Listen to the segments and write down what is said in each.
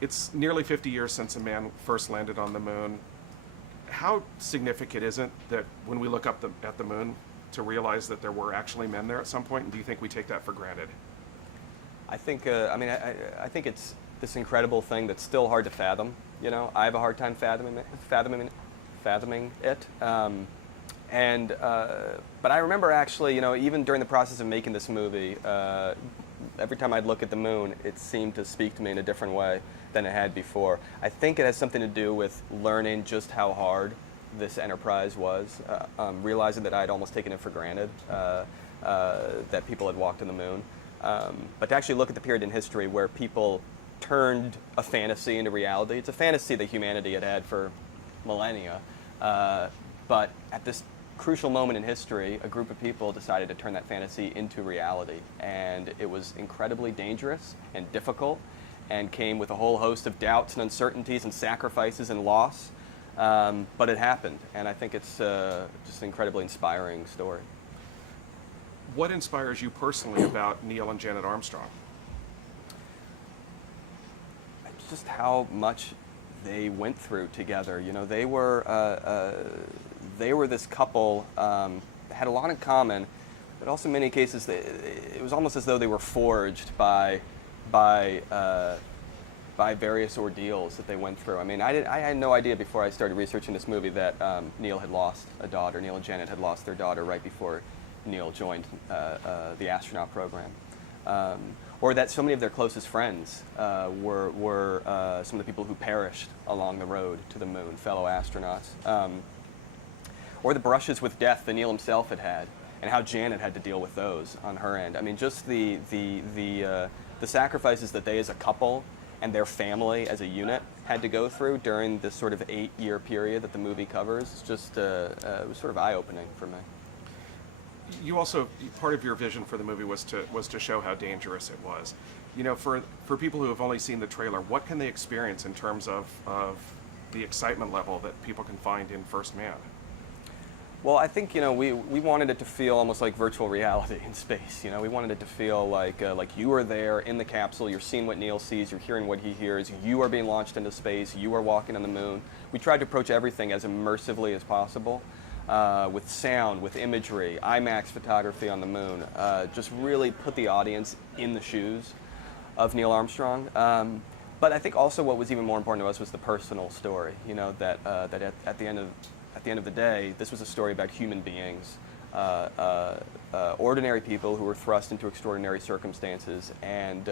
It's nearly 50 years since a man first landed on the moon. How significant is it that when we look up at the moon to realize that there were actually men there at some point? And do you think we take that for granted? I think, I think it's this incredible thing that's still hard to fathom. You know, I have a hard time fathoming it. But I remember actually, you know, even during the process of making this movie, every time I'd look at the moon, it seemed to speak to me in a different way than it had before. I think it has something to do with learning just how hard this enterprise was, realizing that I'd almost taken it for granted that people had walked on the moon. But to actually look at the period in history where people turned a fantasy into reality. It's a fantasy that humanity had had for millennia. But at this crucial moment in history, a group of people decided to turn that fantasy into reality. And it was incredibly dangerous and difficult and came with a whole host of doubts and uncertainties and sacrifices and loss. But it happened. And I think it's just an incredibly inspiring story. What inspires you personally about Neil and Janet Armstrong? Just how much they went through together. You know, they were this couple that had a lot in common, but also in many cases it was almost as though they were forged by various ordeals that they went through. I mean, I had no idea before I started researching this movie that Neil had lost a daughter. Neil and Janet had lost their daughter right before Neil joined the astronaut program. Or that so many of their closest friends were some of the people who perished along the road to the moon, fellow astronauts. Or the brushes with death that Neil himself had had, and how Janet had to deal with those on her end. I mean, just the sacrifices that they as a couple and their family as a unit had to go through during this sort of 8-year period that the movie covers. It's just it was sort of eye-opening for me. You also, part of your vision for the movie was to show how dangerous it was. You know, for people who have only seen the trailer, what can they experience in terms of the excitement level that people can find in First Man? Well, I think, you know, we wanted it to feel almost like virtual reality in space. You know, we wanted it to feel like you are there in the capsule, you're seeing what Neil sees, you're hearing what he hears, you are being launched into space, you are walking on the moon. We tried to approach everything as immersively as possible. With sound, with imagery, IMAX photography on the moon, just really put the audience in the shoes of Neil Armstrong. But I think also what was even more important to us was the personal story. You know, that at the end of the day, this was a story about human beings, ordinary people who were thrust into extraordinary circumstances, and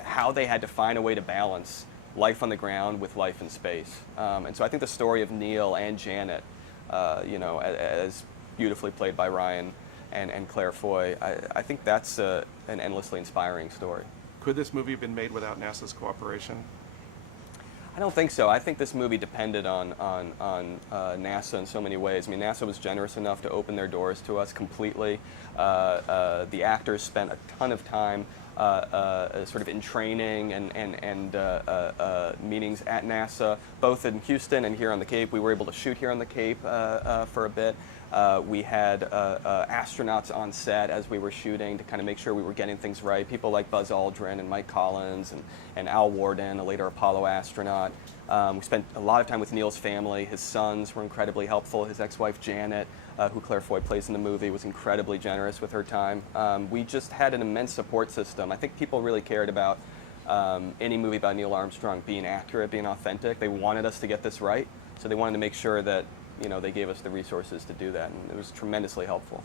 how they had to find a way to balance life on the ground with life in space. And so I think the story of Neil and Janet, you know, as beautifully played by Ryan and Claire Foy, I think that's an endlessly inspiring story. Could this movie have been made without NASA's cooperation? I don't think so. I think this movie depended on NASA in so many ways. I mean, NASA was generous enough to open their doors to us completely. The actors spent a ton of time sort of in training and meetings at NASA, both in Houston and here on the Cape. We were able to shoot here on the Cape for a bit. We had astronauts on set as we were shooting to kind of make sure we were getting things right. People like Buzz Aldrin and Mike Collins and Al Worden, a later Apollo astronaut. We spent a lot of time with Neil's family. His sons were incredibly helpful. His ex-wife Janet, who Claire Foy plays in the movie, was incredibly generous with her time. We just had an immense support system. I think people really cared about any movie about Neil Armstrong being accurate, being authentic. They wanted us to get this right, so they wanted to make sure that, you know, they gave us the resources to do that, and it was tremendously helpful.